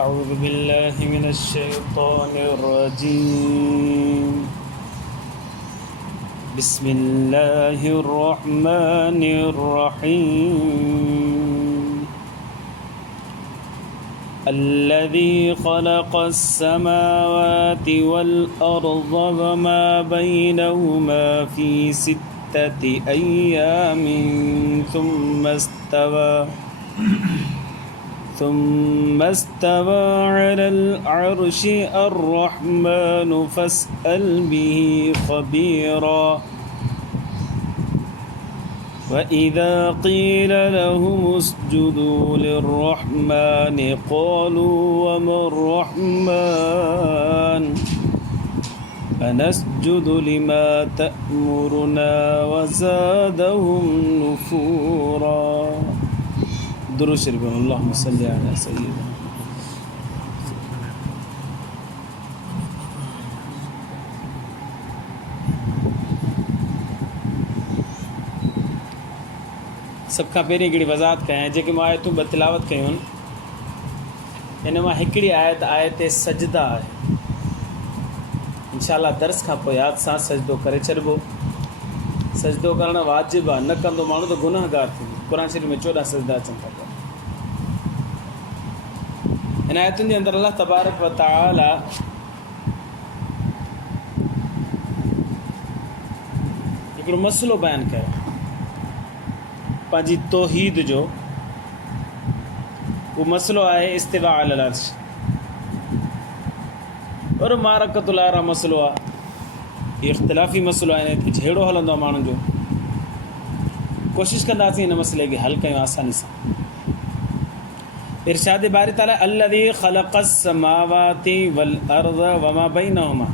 أعوذ بالله من الشيطان الرجيم بسم الله الرحمن الرحيم الذي خلق السماوات والأرض وما بينهما في 6 أيام ثم استوى على العرش الرحمن فاسأل به خبيرا وإذا قيل لهم اسجدوا للرحمن قالوا وما الرحمن فنسجد لما تأمرنا وزادهم نفورا درود شریف اللهم صل علی سیدنا सभ खां पहिरीं हिकिड़ी वज़ाहत कयां जेके मां आयतूं ॿ तिलावत कयूं आहिनि हिन मां हिकिड़ी आयत सजदा आहे इंशाअल्लाह दर्स खां पोइ यादि सां सजदो करे छॾिबो सजदो करणु वाजिबु आहे न कंदो माण्हू त गुनाहगार थींदो क़ुर शरीफ़ में 14 सजदा अचनि था इन आयतुनि जे अंदरि अल्लाह तबारक व तआला हिकिड़ो मसइलो बयानु कयो पंहिंजी तौहीद जो उहो मसइलो आहे इस्तिवा अलल अर्श और मारकतुल आरा मसइलो आहे इख़्तिलाफ़ी मसइलो आहे हिन जहिड़ो हलंदो आहे माण्हुनि जो कोशिशि कंदासीं हिन मसइले खे हल कयूं आसानी सां इरशाद बारी ताला अल्लज़ी ख़लक़स समावाति वल अर्ज़ वमा बैनहुमा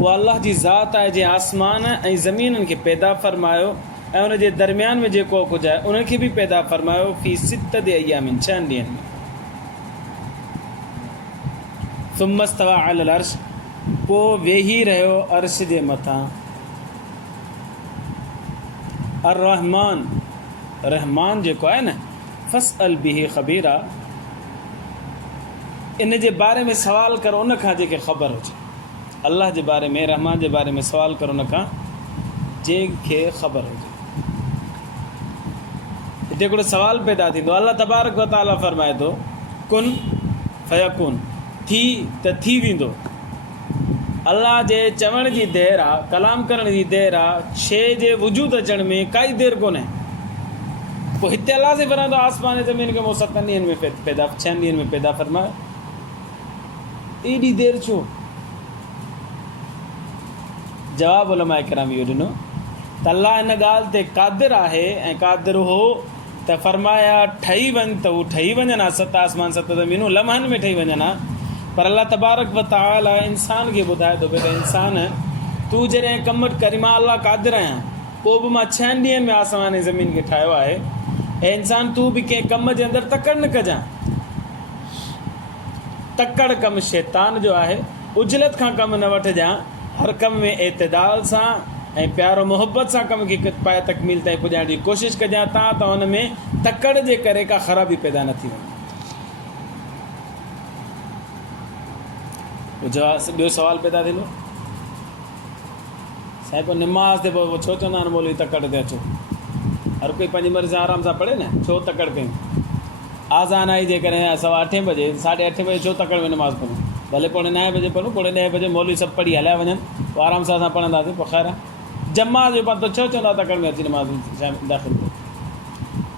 उहा अल्लाह जी ज़ात आहे जे आसमान ऐं ज़मीननि खे पैदा फ़रमायो ऐं उन जे दरमियान में जेको कुझु आहे उनखे बि पैदा फ़रमायो फ़ी 6 अय्यामिन 6 ॾींहंनि में सुम्मा इस्तवा अलल अर्श पोइ वेही रहियो अर्श जे मथां अर्रहमान रहमान जेको आहे न फसअल बिही ख़बीरा इन जे बारे में सवाल करो उन खां जेके ख़बर हुजे अल्लाह जे बारे में रहमान जे बारे में सवाल करो उन खां जंहिंखे ख़बर हुजे हिते हिकिड़ो सवाल पैदा थींदो अल्लाह तबारक व तआला फ़रमाए थो कुन फयकुन थी त थी वेंदो अल्लाह जे चवण जी देरि आहे कलाम करण जी देरि आहे शइ जे वजूद अचण में काई देरि कोन्हे पोइ हिते अल्लाह से फरमाए थो आसमान ज़मीन खे मूं 7 ॾींहंनि में पैदा 6 ॾींहंनि में पैदा फ़रमायो एॾी देरि छो जवाबु उलमा किराम इहो ॾिनो त अल्लाह हिन ॻाल्हि ते क़ादिर आहे ऐं क़ादिर हो त फ़रमाया ठही वञ त हू ठही वञनि हा 7 आसमान 7 ज़मीनूं लम्हनि में ठही वञनि हा पर अल्लाह तबारक व तआला इंसान खे ॿुधाए थो भई इंसान तूं जॾहिं कमु करी मां अल्लाह क़ादिर आहियां पोइ बि मां 6 ॾींहंनि में आसमान ऐं ज़मीन खे ठाहियो आहे ऐं इंसान तूं बि कंहिं कम जे अंदरि तकड़ न कजांइ तकड़ कमु शैतान जो आहे उजलत खां कमु न वठिजांइ हर कम में एतिदाल सां ऐं प्यारो मोहबत सां कम खे पाए तकमील ताईं पुॼाइण जी कोशिशि कजांइ त हुन में तकड़ जे करे का ख़राबी पैदा न थी वञे ॿियो सवाल पैदा थींदो साईं पोइ निमाज़ ते पोइ छो चवंदा आहिनि मौलवी तकड़ ते अचो हर कोई पंहिंजी मर्ज़ी सां आराम सां पढ़े न छो तकड़ कयूं आज़ान आई जे करे 8:15 बजे 8:30 बजे छो तकड़ में नमाज़ पढ़ूं भले 9:30 बजे पढ़ूं 9:30 बजे मौलवी सभु पढ़ी हलिया वञनि पोइ आराम सां असां पढ़ंदासीं पोइ ख़ैर जमा जो पाण त छो चवंदा तकड़ में अची नमाज़ दाख़िल कयो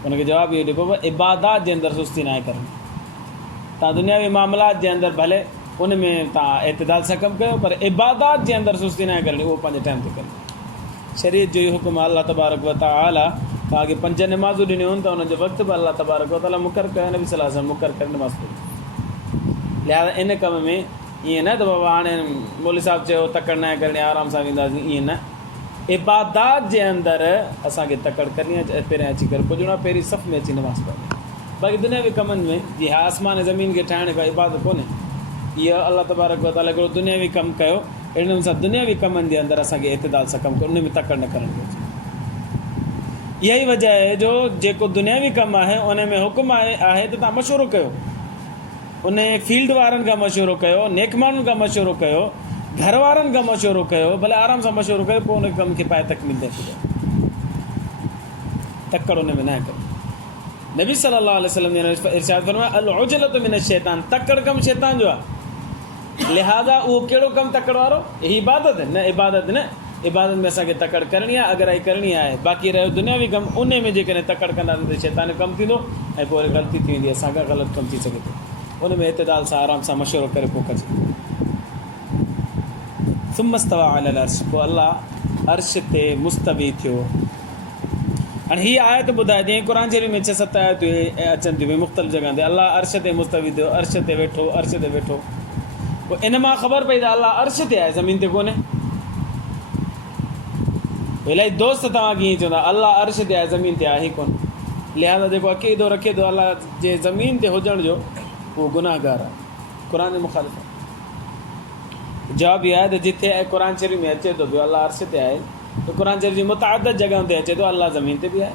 हुनखे जवाबु इहो ॾिबो इबादात जे अंदरि सुस्ती न आहे करणी तव्हां दुनियावी मामलात जे अंदरि भले उन में तव्हां एतिदाल सां कमु कयो पर इबादात जे अंदरि सुस्ती न आहे करणी उहो पंहिंजे टाइम ते करिणी शरीयत जो इहो हुकुम अल्लाह तबारक व तआला तव्हांखे 5 नमाज़ूं ॾिनियूं आहिनि त हुनजो वक़्तु बि अल्लाह तबारक व तआला मुक़ररु कयो नबी सल्लल्लाहु अलैहि वसल्लम मुक़ररु करे नमाज़ पढ़ी लिहाज़ा इन कम में ईअं न त बाबा हाणे मौलवी साहिबु चयो तकड़ न आहे करणी आराम सां वेंदासीं ईअं न इबादात जे अंदरि असांखे तकड़ करणी आहे पहिरियां अची करे पुॼणो आहे पहिरीं सफ़ में अची नमाज़ पढ़णी बाक़ी दुनियावी कमनि में जीअं आसमान ऐं ज़मीन खे ठाहिण का इबादत कोन्हे इहा अल्लाह तबारक व तआला हिकिड़ो दुनियावी कमु कयो अहिड़े नमूने सां दुनियावी कमनि जे अंदरि असांखे एतिदाल सां कमु कयो उन में तकड़ न करणु घुरिजे यही वजह है जो जेको दुनियावी कम है उन में हुक्म आहे त तव्हां मशवरो कयो उन फील्ड वारनि खां मशवरो कयो, नेक माण्हुनि खां मशवरो कयो, घर वारनि खां मशवरो कयो, भले आराम सां मशवरो कयो, पोइ उन कम खे पाए तकमील ॾेई छॾियो। तकड़ उन में न कयो। नबी सल्लल्लाहु अलैहि वसल्लम ने इरशाद फरमाया अल उजलतु मिन शैतान, तकड़ कम शैतान जो आहे। लिहाज़ा उहो कहिड़ो कमु तकड़ वारो? ही इबादत न, इबादत न, इबादत में असांखे तकड़ करणी आहे, अगरि आई करणी आहे। बाक़ी रहियो दुनियावी कमु, उन में जेकॾहिं तकड़ कंदासीं त शैतान जो कमु थींदो ऐं पोइ वरी ग़लती थी वेंदी, असांखां ग़लति कमु थी सघे थो। उन में इतदाल सां आराम सां मशवरो करे पोइ कजे। सुम्मा इस्तवा अलल अर्श, पोइ अलाह अर्श ते मुस्तवी थियो। हाणे हीअ आयत ॿुधाए, जीअं क़ुर शरीफ़ में 6-7 आयतूं अचनि थियूं मुख़्तलिफ़ जॻह ते, अलाह अर्श ते मुस्तवी थियो, अर्श ते वेठो, अर्श ते वेठो। पोइ इन मां ख़बर पई त अलाह अर्श ते आहे, ज़मीन ते कोन्हे। इलाही दोस्त तव्हांखे ईअं चवंदा अलाह अर्श ते आहे, ज़मीन ते आहे ई कोन। लिहाज़ा जेको अक़ीदो रखे थो अलाह जे ज़मीन ते हुजण जो, उहो गुनाहगार आहे, क़ुर जे मुख़ालिफ़ आहे। जवाबु इहो आहे त जिथे क़ुर शरीफ़ में अचे थो पियो अलाह अर्श ते आहे, त क़ुर शरीफ़ जी मुतअद्दिद जॻहियुनि ते अचे थो अलाह ज़मीन ते बि आहे।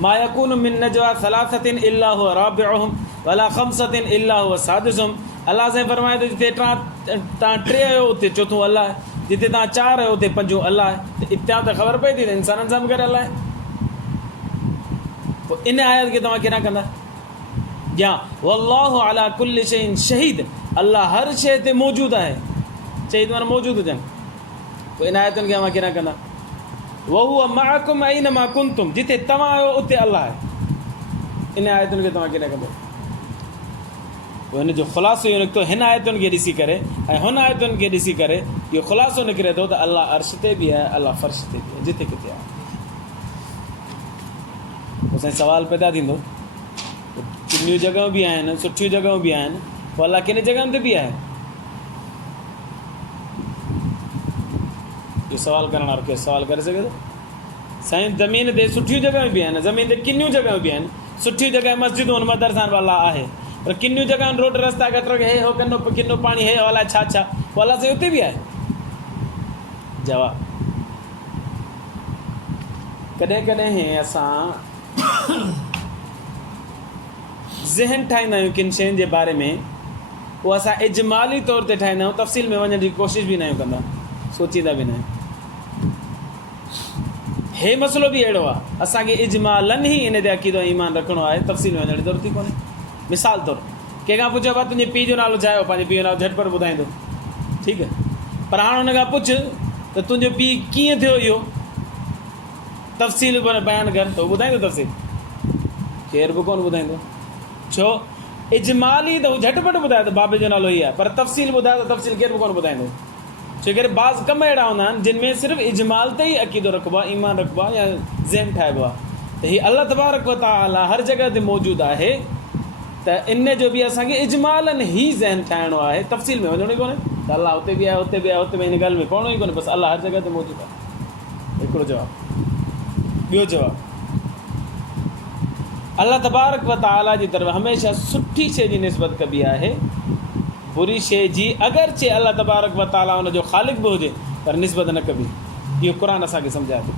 मा यकूनु मिन नजवा सलासतिन इल्ला हुव राबिउहुम वला खमसतिन इल्ला हुव सादिसुहुम। अलाह साईं फरमाए थो जिथे तव्हां 3 आहियो उते चोथों अलाह आहे, जिथे तव्हां 4 आहियो उते 5 अलाह आहे। त इतां त ख़बर पई थी त इंसाननि सां बि गॾु अलाह आहे। पोइ इन आयत खे तव्हां किरां कंदा? या वल्लाहु अला कुल्लि शैइन शहीद, अलाह हर शइ ते मौजूदु आहे। शहीद माना मौजूदु हुजनि। पोइ इन आयतुनि खे अवां किरां कंदा? वहुव मअकुम ऐनमा कुंतुम, जिथे तव्हां आहियो उते अलाह आहे। इन आयतुनि खे तव्हां किरां कंदो? पोइ हिन जो ख़ुलासो इहो निकितो हिन आयतुनि खे ॾिसी करे ऐं हुन आयतुनि खे ॾिसी करे इहो ख़ुलासो निकिरे थो त अलाह अर्श ते बि आहे, अलाह फ़र्श ते बि आहे, जिथे किथे आहे। पोइ साईं सुवालु पैदा थींदो, किनियूं जॻहियूं बि आहिनि, सुठियूं जॻहियूं बि आहिनि, पोइ अलाह किन जॻहियुनि ते बि आहे? इहो सुवालु करण वारो केरु सुवालु करे सघे थो? साईं ज़मीन ते सुठियूं जॻहियूं बि आहिनि, ज़मीन ते किनियूं जॻहियूं बि आहिनि। सुठियूं जॻह मस्जिदूं आहिनि, मदरसा बि अलाह आहे, पर किनियूं जॻहियूं रोड रस्ता गटर हे हो किनो पाणी हे अलाए छा छा, पोइ अलाह साईं उते बि आहे? जवाबु, कॾहिं कॾहिं असां ज़हन ठाहींदा आहियूं किन शयुनि जे बारे में, उहा असां इजमाली तौर ते ठाहींदा आहियूं, तफ़सील में वञण जी कोशिशि बि न आहियूं कंदा, सोचींदा बि न आहियूं। हे मसइलो बि अहिड़ो आहे, असांखे इजमालन ई इन ते अक़ीदो ईमान रखिणो आहे, तफ़सील में वञण जी ज़रूरत ई कोन्हे। मिसाल तौरु कंहिंखां पुछो आहे तुंहिंजे पीउ जो नालो छा आहे, पंहिंजे पीउ जो नालो झटपट ॿुधाईंदो, ठीकु आहे। पर हाणे हुन खां पुछ त तुंहिंजो पीउ कीअं थियो, इहो तफ़सील बयानु कर, त उहो ॿुधाईंदो तफ़सील? केरु बि कोन ॿुधाईंदो। छो? इजमाली त हू झटपट ॿुधाए त बाबे जो नालो ई आहे, पर तफ़सील ॿुधाए त तफ़सील केरु बि कोन ॿुधाईंदो। छो करे बाज़ कम अहिड़ा हूंदा आहिनि जिन में सिर्फ़ु इजमाल ते ई अक़ीदो रखिबो आहे, ईमान रखिबो आहे या ज़हन ठाहिबो आहे। त हीअ अल्लाह तबारक व तआला हर जॻह ते मौजूदु आहे, त इन जो बि असांखे इजमालन ई ज़हन ठाहिणो आहे, तफ़सील में वञणो ई कोन्हे त अलाह हुते बि आहे, हुते बि आहे, हुते बि, हिन ॻाल्हि में पवणो ई कोन्हे, बसि अलाह हर जॻह ते मौजूदु आहे। हिकिड़ो जवाबु। ॿियो जवाबु, अल्लाह तबारक व तआला जी तरफ़ हमेशह सुठी शइ जी निस्बत कबी आहे, बुरी शइ जी अगरचे अल्लाह तबारक व तआला हुन जो ख़ालिक़ बि हुजे पर निस्बत न कबी। इहो क़ुर असांखे सम्झाए थो।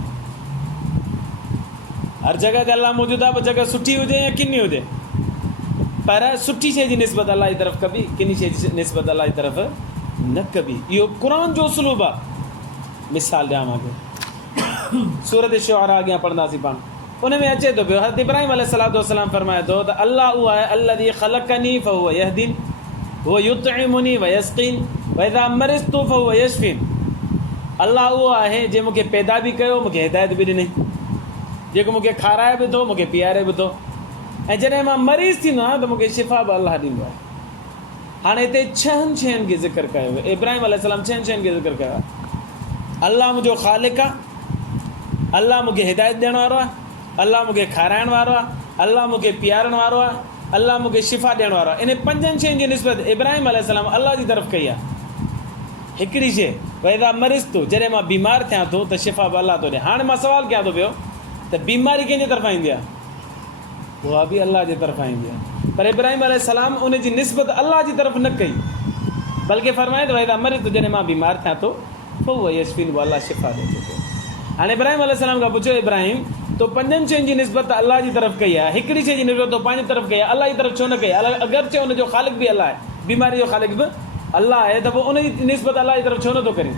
हर जॻह ते अलाह मौजूदु आहे, पोइ जॻह सुठी हुजे या किनी हुजे, पर सुठी शइ जी निस्बत अलाह जी तरफ़ कबी, किनी शइ जी निस्बत अलाह जी तरफ़ न कबी। इहो क़ुर जो उसलूब आहे। मिसाल ॾियां मूंखे, सूरत शुअरा अॻियां पढ़ंदासीं पाण, उन में अचे थो पियो हज़रत इब्राहिम अलैहिस्सलाम फरमाए थो त अलाह उहो आहे अल्लज़ी ख़लक़नी फहुव यहदीन व युतइमुनी व यस्क़ीन व इज़ा मरिज़तु फहुव यशफ़ीन। अलाह उहो आहे जे मूंखे पैदा बि कयो, मूंखे हिदायत बि ॾिनी, जेको मूंखे खाराए बि थो, मूंखे पीआरे बि थो, ऐं जॾहिं मां मरीज़ थींदो आहियां त मूंखे शिफ़ा बि अलाह ॾींदो आहे। हाणे हिते 6 शयुनि खे ज़िक्र कयो, इब्राहिम अलैहिस्सलाम 6 शयुनि खे ज़िक्र कयो आहे। अलाह मुंहिंजो ख़ालिक़ आहे, अलाह मूंखे हिदायत ॾियण वारो आहे, अलाह मूंखे खाराइण वारो आहे, अलाह मूंखे पीआरण वारो आहे, अलाह मूंखे शिफ़ा ॾियण वारो आहे। इन 5 शयुनि जी निस्बत इब्राहिम अलैहिस्सलाम अलाह जी तरफ़ कई आहे। हिकिड़ी शइ वइज़ा मरिज़तु, जॾहिं मां बीमार थियां थो त शिफ़ा बि अलाह थो ॾिए। हाणे मां सुवालु कयां थो पियो त बीमारी कंहिंजे तरफ़ां ईंदी आहे? उहा बि अलाह जे तरफ़ां ईंदी आहे, पर इब्राहिम अलैहिस्सलाम उन जी निस्बत अलाह जी तरफ़ न कई, बल्कि फरमाए त वइज़ा मरिज़तु, जॾहिं मां बीमार थियां थो पोइ उहा यशफ़ीन, अलाह शिफ़ा ॾिए थो। हाणे इब्राहिम अलैहिस्सलाम खां पुछो, इब्राहिम तो 5 शयुनि जी निस्बत अलाह जी तरफ़ कई आहे, हिकिड़ी शइ जी निस्बत तो पंहिंजी तरफ़ कई आहे, अलाह जी तरफ़ छो न कई आहे? अगरचे हुनजो ख़ालिक़ बि अलाह आहे, बीमारी जो ख़ालिक़ बि अलाह आहे, त पोइ उन जी निस्बत अलाह जी तरफ़ छो नथो करे?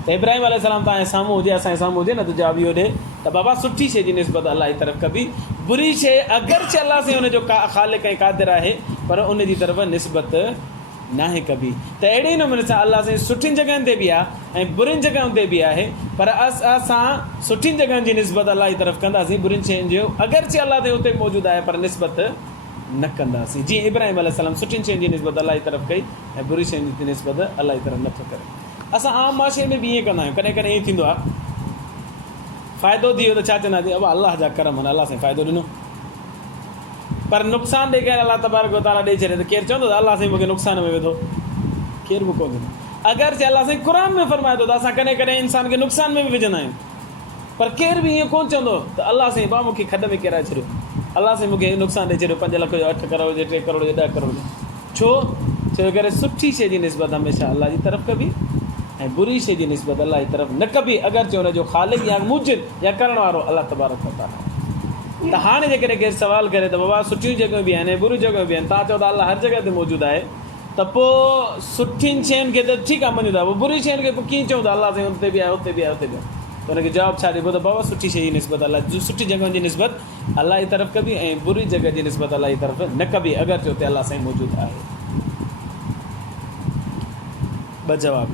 त इब्राहिम अलैहिस्सलाम तव्हांजे साम्हूं हुजे, असांजे साम्हूं हुजे न, त जवाब इहो ॾे त बाबा सुठी शइ जी निस्बत अलाह जी तरफ़ कबी, बुरी शइ अगरचे अलाह सां हुनजो ख़ालिक़ ऐं क़ादिर आहे पर उन जी तरफ़ निस्बत नाहे कबी। त अहिड़े नमूने सां अलाह साईं सुठियुनि जॻहियुनि ते बि आहे ऐं बुरियुनि जॻहियुनि ते बि आहे, पर असां सुठियुनि जॻहियुनि जी निस्बत अलाह जी तरफ़ कंदासीं, बुरियुनि शयुनि जो अगरचे अलाह ते उते मौजूदु आहे पर निस्बत न कंदासीं। जीअं इब्राहिम अलैहिस्सलाम सुठियुनि शयुनि जी निस्बत अलाह जी तरफ़ कई ऐं बुरी शयुनि जी निस्बत अलाह जी तरफ़ नथो करे। असां आम माशरे में बि ईअं कंदा आहियूं, कॾहिं कॾहिं ईअं थींदो आहे फ़ाइदो थी वियो त छा चवंदासीं, अब अलाह जा करम आहिनि, अलाह साईं फ़ाइदो ॾिनो, पर नुक़सानु ॾेई करे अलाह तबारक व तआला ॾेई छॾे त केरु चवंदो त अलाह साईं मूंखे नुक़सान में विधो? केरु बि कोन थींदो। अगरि अलाह साईं क़ुर में फ़रमाए थो त असां कॾहिं कॾहिं इंसान खे नुक़सान में बि विझंदा आहियूं, पर केरु बि ईअं कोन चवंदो त अलाह साईं भाउ मूंखे खॾ में किराए छॾियो, अलाह साईं मूंखे नुक़सानु ॾेई छॾियो 5 लख जो, 8 करोड़ जो, 3 करोड़ जो, 10 करोड़ जो। छो? छो करे सुठी शइ जी निस्बत हमेशह अलाह जी तरफ़ कबी ऐं बुरी शइ जी निस्बत अलाह जी तरफ़ न कबी, अगरि हुनजो ख़ालिक़ या मूजिद या करण वारो अलाह तबारक व तआला। त हाणे जेकॾहिं केरु सवाल करे त बाबा सुठियूं जॻहियूं बि आहिनि, बुरियूं जॻहियूं बि आहिनि, तव्हां चओ त अलाह हर जॻह ते मौजूदु आहे, त पोइ सुठियुनि शयुनि खे त ठीकु आहे मञूं था, पोइ बुरी शयुनि खे पोइ कीअं चऊं था अलाह साईं हुते बि आहे, हुते बि आहे, हुते बि आहे? त हुनखे जवाबु छा ॾिबो त बाबा सुठी शइ जी निस्बत अलाह, सुठी जॻहियुनि जी निस्बत अलाह जी तरफ़ कबी ऐं बुरी जॻह जी निस्बत अलाह जी तरफ़ न कबी, अगरि हुते अलाह साईं मौजूदु आहे। 2 जवाब।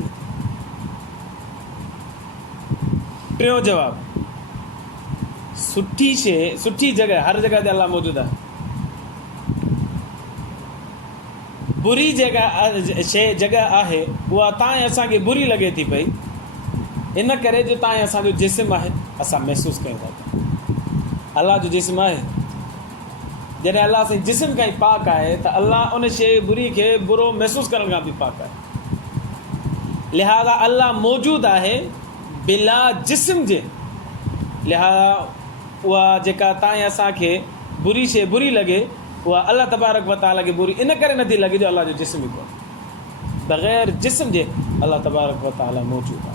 टियों जवाबु, सुठी शइ, सुठी जॻह हर जॻह ते अलाह मौजूदु आहे, बुरी शइ जॻह आहे उहा तव्हां असांखे बुरी लॻे थी पई, इन करे जो तव्हां असांजो जिस्म आहे असां महसूसु कयूं था। अलाह जो जिस्म आहे, जॾहिं अलाह साईं जिस्म खां ई पाक आहे त अलाह उन शइ बुरी खे बुरो महसूसु करण खां बि पाक आहे। लिहाज़ा अलाह मौजूदु आहे बिला जिस्म जे, लिहाज़ा उहा जेका तव्हां असांखे बुरी शइ बुरी लॻे उहा अलाह तबारक व तआला खे बुरी इन करे नथी लॻे जो अलाह जो जिस्म ई कोन्हे, बग़ैर जिस्म जे अलाह तबारक व तआला मौजूदु आहे।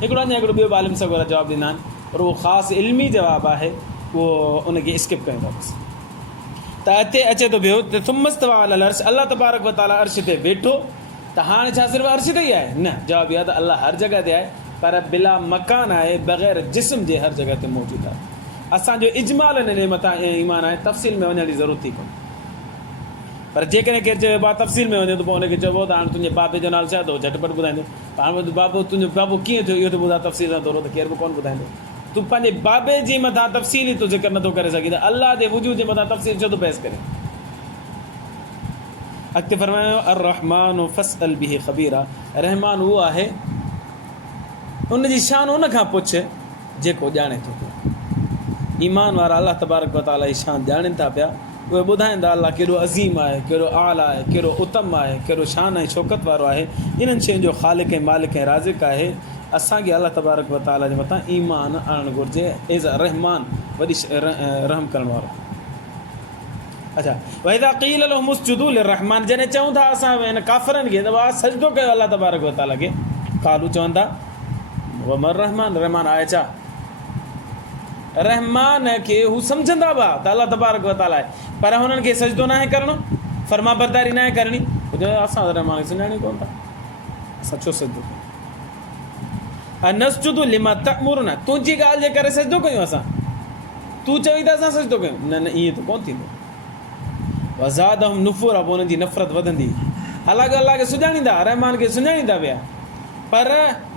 हिकिड़ो ॿियो आलिम सगोरा जवाबु ॾींदा आहिनि, पर उहो ख़ासि इल्मी जवाबु आहे, उहो उनखे स्किप कयूं था बसि। त हिते अचे थो पियो त सुमस्तवा अलल अर्श, अलाह तबारक व तआला अर्श ते वेठो, त हाणे छा सिर्फ़ु अर्श ते ई आहे? न, जवाबु इहा त अलाह हर जॻह ते आहे, पर बिला मकान आहे, बग़ैर जिस्म जे हर जॻह ते मौजूदु आहे। असांजो इजमाल हिन मथां ईमान आहे, तफ़सील में वञण जी ज़रूरत थी कोन्हे, पर जेकॾहिं केरु चए भाउ तफ़सील में वञे त पोइ हुनखे चइबो त हाणे तुंहिंजे बाबे जो नालो छा अथव, झटिपट ॿुधाईंदो, हाणे बाबो तुंहिंजो बाबो कीअं थियो इहो त ॿुधाए, तफ़सील न थोरो त केरु बि कोन ॿुधाईंदो। तूं पंहिंजे बाबे जे मथां तफ़सीली तूं ज़िक्र नथो करे सघीं, त अलाह जे वजूद जे मथां तफ़सील छो थो बहस करे? अॻिते फरमायो अर्रहमान फस्अल बिही ख़बीरा, रहमान उहो आहे, उनजी शान उन खां पुछ जेको ॼाणे थो पियो। ईमान वारा अलाह तबारक व तआला जी शान ॼाणनि था पिया, उहे ॿुधाईंदा अलाह केॾो अज़ीम आहे, कहिड़ो आला आहे, कहिड़ो उत्तम आहे, कहिड़ो शान ऐं शौक़त वारो आहे, इन्हनि शयुनि जो ख़ालिक़ ऐं मालिक ऐं राज़िक़ आहे। असांखे अलाह तबारक व तआला जे मथां ईमान आणणु घुरिजे, एज़ अ रहमान, वॾी रहम करण वारो। अच्छा, वइज़ा क़ील लहुम उसजुदू लिर्रहमान, जॾहिं चऊं था असां हिन काफ़िरनि खे त वाह सजदो कयो अलाह तबारक व तआला खे, क़ालू चवनि था वमर रहमान, रहमान आहे छा? रहमान खे हू सम्झंदा बि त अलाह तबारक व तआला आहे, पर हुननि खे सजदो न आहे करिणो, फर्मा बरदारी न आहे करणी, असां रहमान खे सुञाणी कोन था, असां छो सजदो कयूं? नस्जुदु लिमा तअमुरुना, तुंहिंजी ॻाल्हि जे करे सजदो कयूं असां, तूं चवई त असां सजदो कयूं? न न, ईअं त कोन थींदो। वज़ादहुम नुफूरा, पोइ हुननि जी नफ़रत वधंदी। हालांकि अलाह खे सुञाणींदा, रहमान खे सुञाणींदा पिया, पर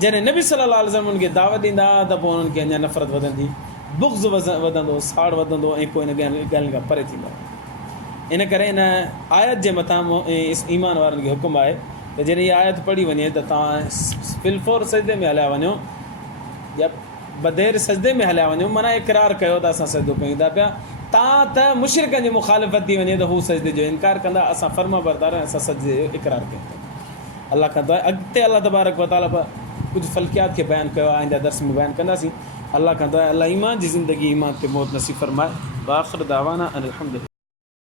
जॾहिं नबी सल्लल्लाहु अलैहि वसल्लम उनखे दावत ॾींदा त पोइ उन्हनि खे अञा नफ़रत वधंदी, बुग़्ज़ वधंदो, साड़ वधंदो ऐं कोई इन ॻाल्हियुनि खां परे थींदो। इन करे इन आयत जे मथां ईमान वारनि खे हुकुम आहे त जॾहिं इहा आयत पढ़ी वञे त तव्हां फिलफोर सजदे में हलिया वञो या बदेर सजदे में हलिया वञो, माना इक़रार कयो त असां सजदो कयूं था पिया। तव्हां त मुशरिकनि जी मुखालिफ़त थी वञे त हू सजदे जो इनकार कंदा, असां फर्मा बरदार असां सजदे जो इक़रार कयूं था। अलाह कंदो आहे अॻिते अलाह तबारक व तआला कुझु फ़ल्कियात खे बयानु कयो आहे, आईंदा दर्स में बयानु कंदासीं। अलाह कंदो आहे अलाह ईमान जी ज़िंदगी ईमान ते मौत नसीब फरमाए। व आख़िर दावाना अनिल हम्दुलिल्लाह।